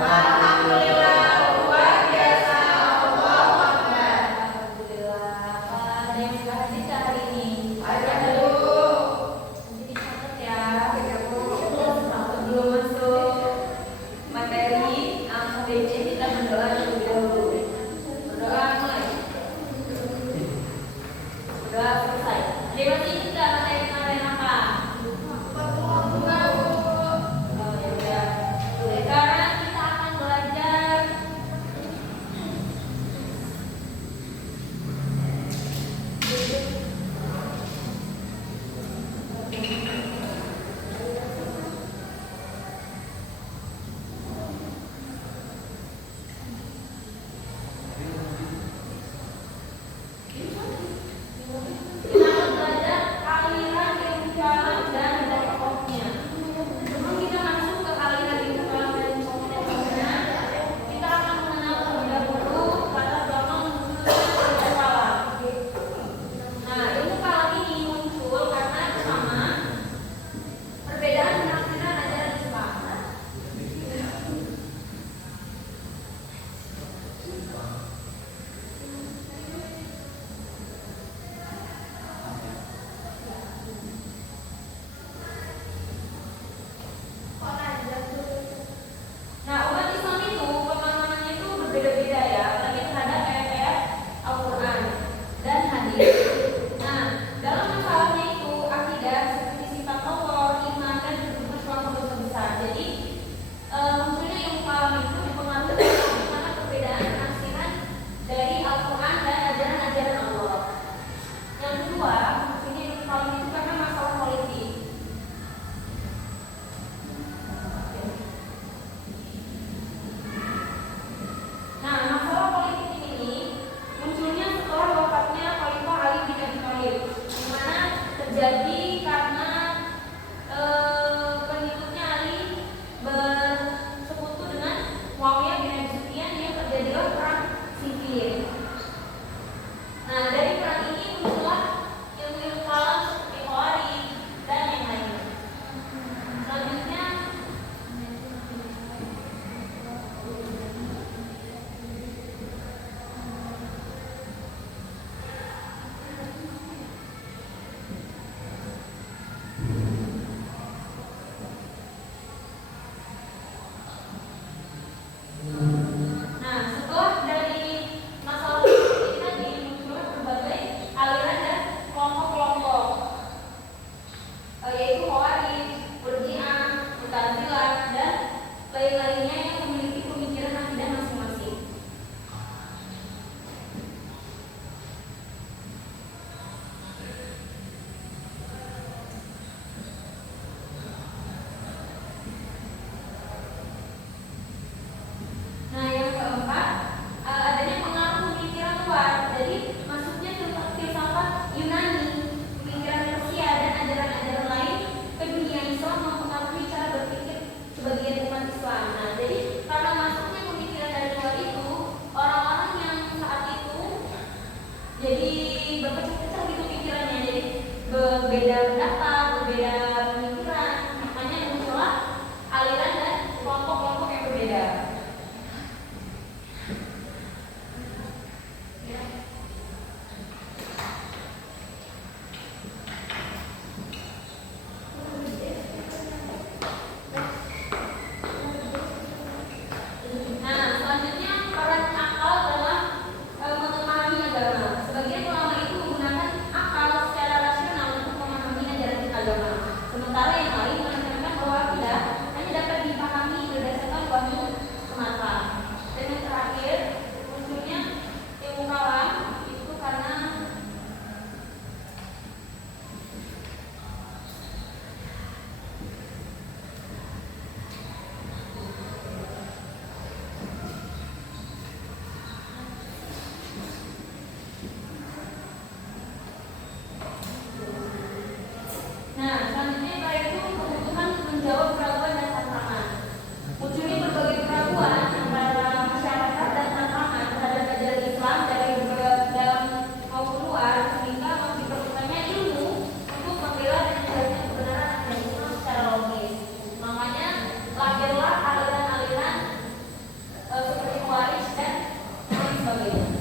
Alhamdulillah luar biasa, Allahu Akbar. Alhamdulillah. sebagainya.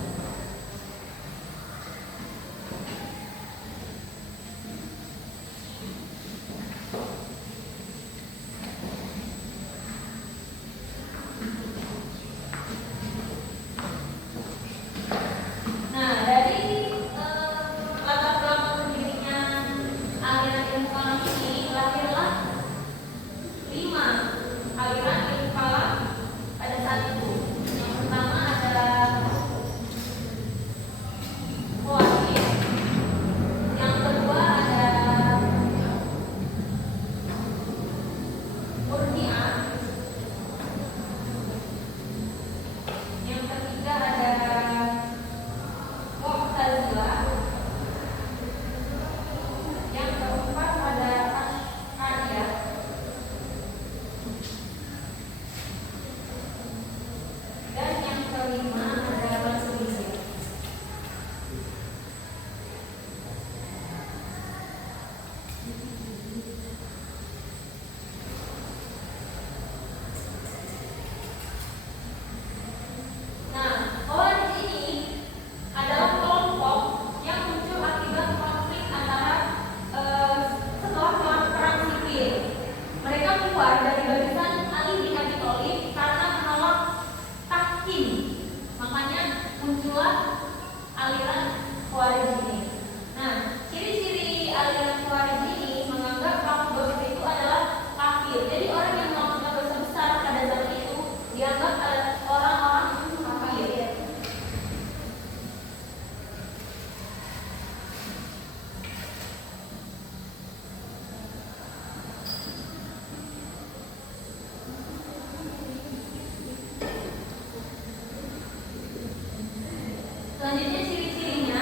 Selanjutnya ciri-cirinya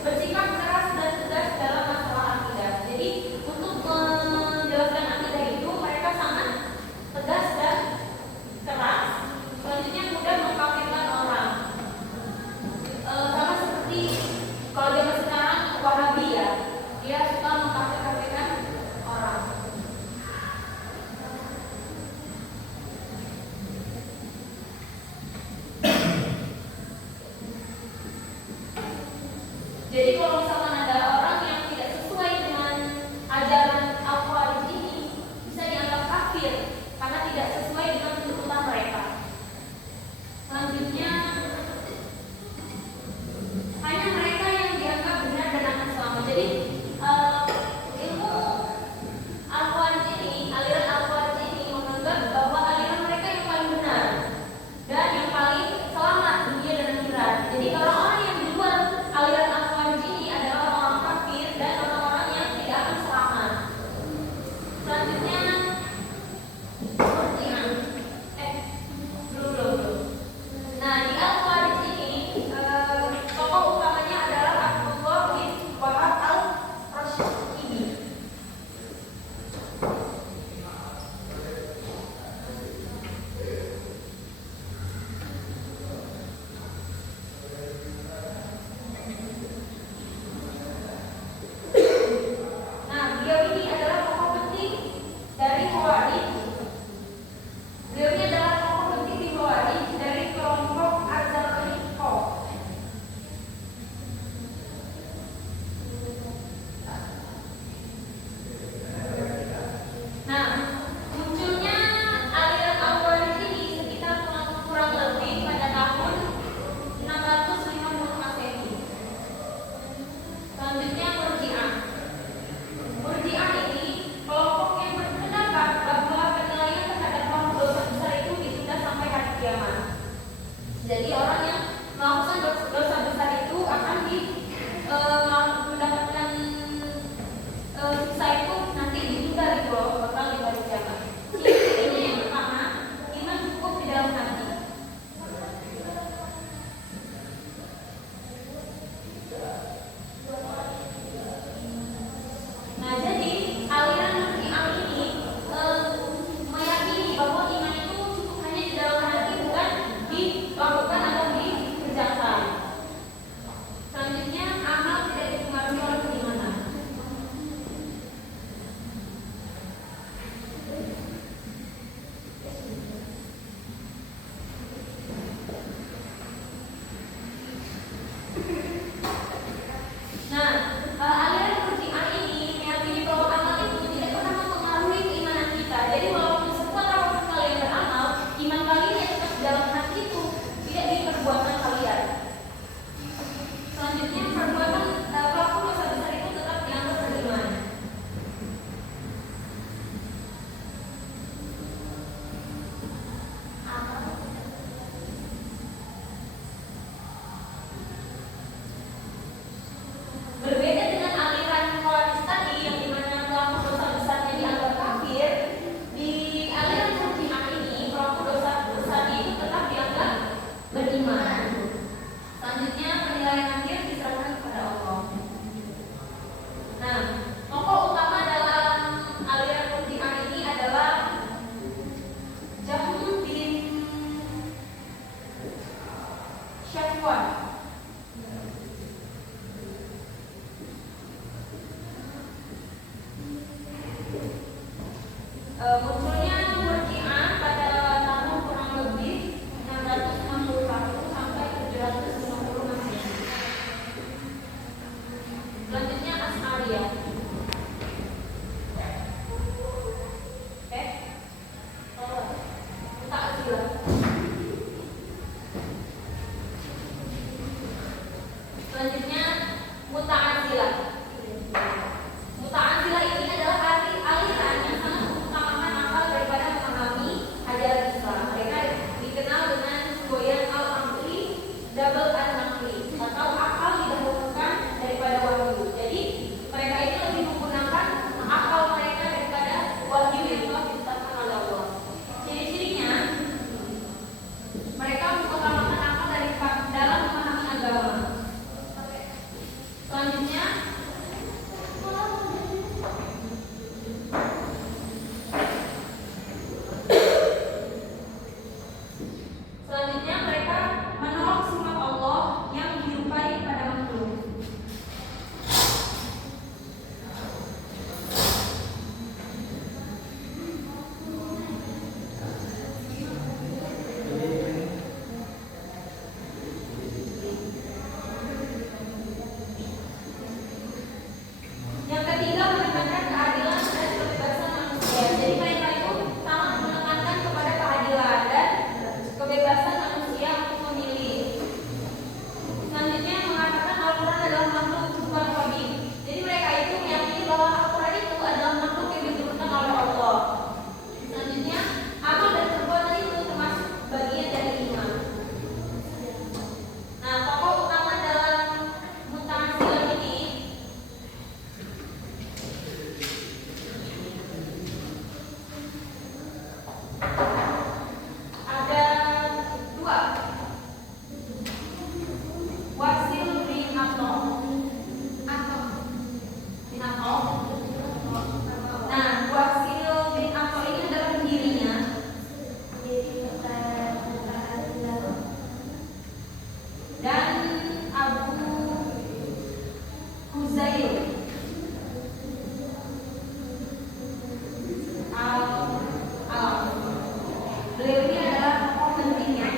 bersikap keras dan tegas dalam masalah akidah. Jadi untuk menjelaskan akidah itu mereka sangat tegas dan keras. Selanjutnya mudah mengkafirkan orang. Sama seperti kalau zaman sekarang Wahabi ya, dia suka mengkafirkan orang. Jadi kalau misalkan ada orang yang tidak sesuai dengan ajaran Al-Khawarij ini, bisa dianggap kafir karena tidak sesuai dengan tuntutan mereka. Selanjutnya, hanya mereka yang dianggap benar dan akan selamat. Jadi ilmu Al-Khawarij ini, aliran Al-Khawarij ini menganggap bahwa aliran mereka yang paling benar dan yang paling selamat dunia dan akhirat. Jadi orang-orang yang di luar aliran Al-Khawarij ini adalah Selanjutnya penilaian akhir diserahkan kepada Allah. Nah, tokoh utama dalam aliran Murji'ah ini adalah Jahm bin Safwan. Munculnya Murji'ah pada tahun kurang lebih 661 sampai 750 Masehi. Selanjutnya Asy'ariyah. Mu'tazilah. Selanjutnya Mu'tazilah. Mu'tazilah ini adalah aliran yang sangat mengutamakan akal daripada memahami ajaran Islam. Mereka dikenal dengan semboyan al-aqli, double an-naqli, atau akal didahulukan daripada wahyu. Jadi mereka ini lebih menggunakan akal mereka daripada wahyu yang telah ditetapkan oleh Allah. Ciri-cirinya mereka mengutamakan akal dalam memahami agama. Selanjutnya mereka menolak sifat Allah yang dijumpai pada makhluk. Yang ketiga menekankan keadilan dan kebebasan manusia. Jadi mereka itu sangat menekankan kepada keadilan dan kebebasan manusia untuk memilih. Selanjutnya mengatakan Al-Quran adalah makhluk bukan khabib. Jadi mereka itu meyakini bahwa Al-Quran itu adalah makhluk yang diturunkan oleh Allah. Selanjutnya amal dan perbuatan itu termasuk bagian dari iman. Nah, tokoh utama dalam Mu'tazilah ini ada dua, Wasil bin Atom. Nah, Wasil bin Atom ini adalah pendirinya. Dan Abu Huzail beliau ini adalah tokoh pentingnya.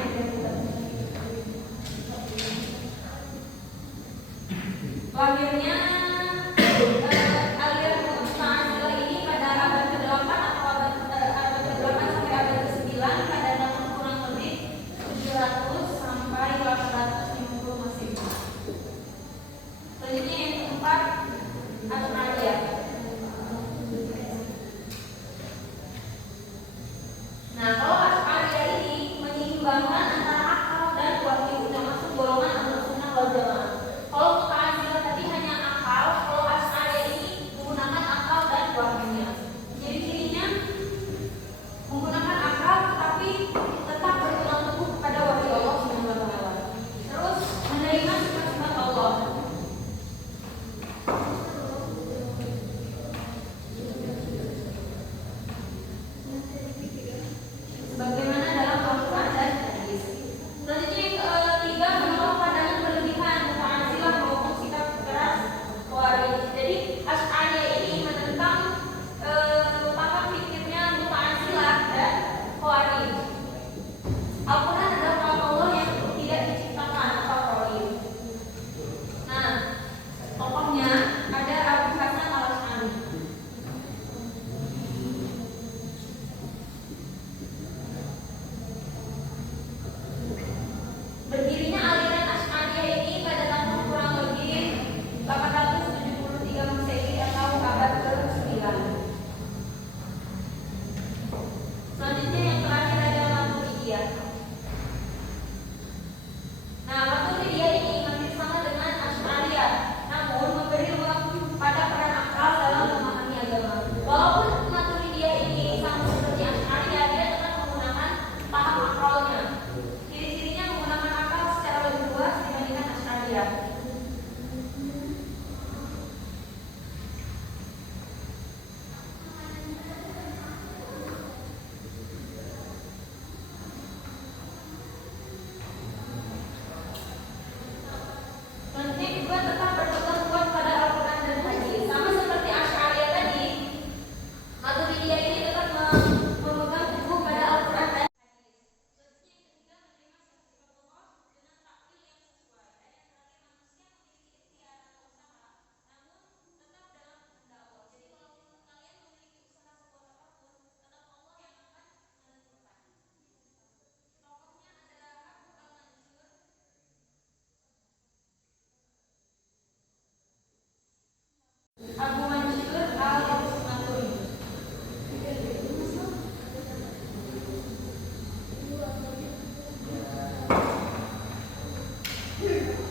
Lahirnya aliran Mu'tazilah ini pada abad ke-8 atau abad ke-8 sampai abad ke-9 pada tahun kurang lebih 700 sampai 850 Masehi. Selanjutnya yang keempat Asy'ariyah. Nah, kalau Asy'ariyah ini menyeimbangkan antara akal dan wahyu, termasuk golongan Ahlus Sunnah wal Jamaah. Kalau Mu'tazilah tadi hanya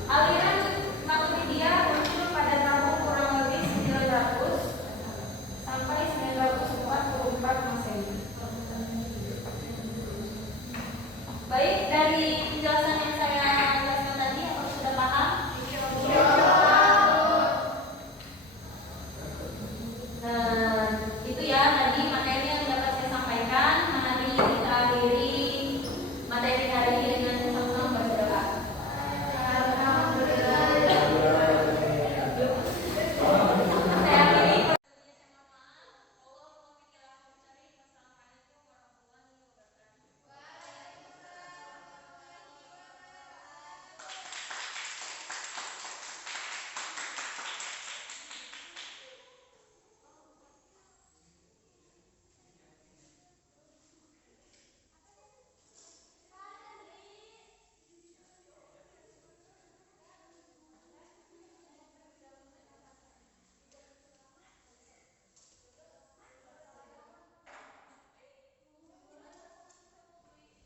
aliran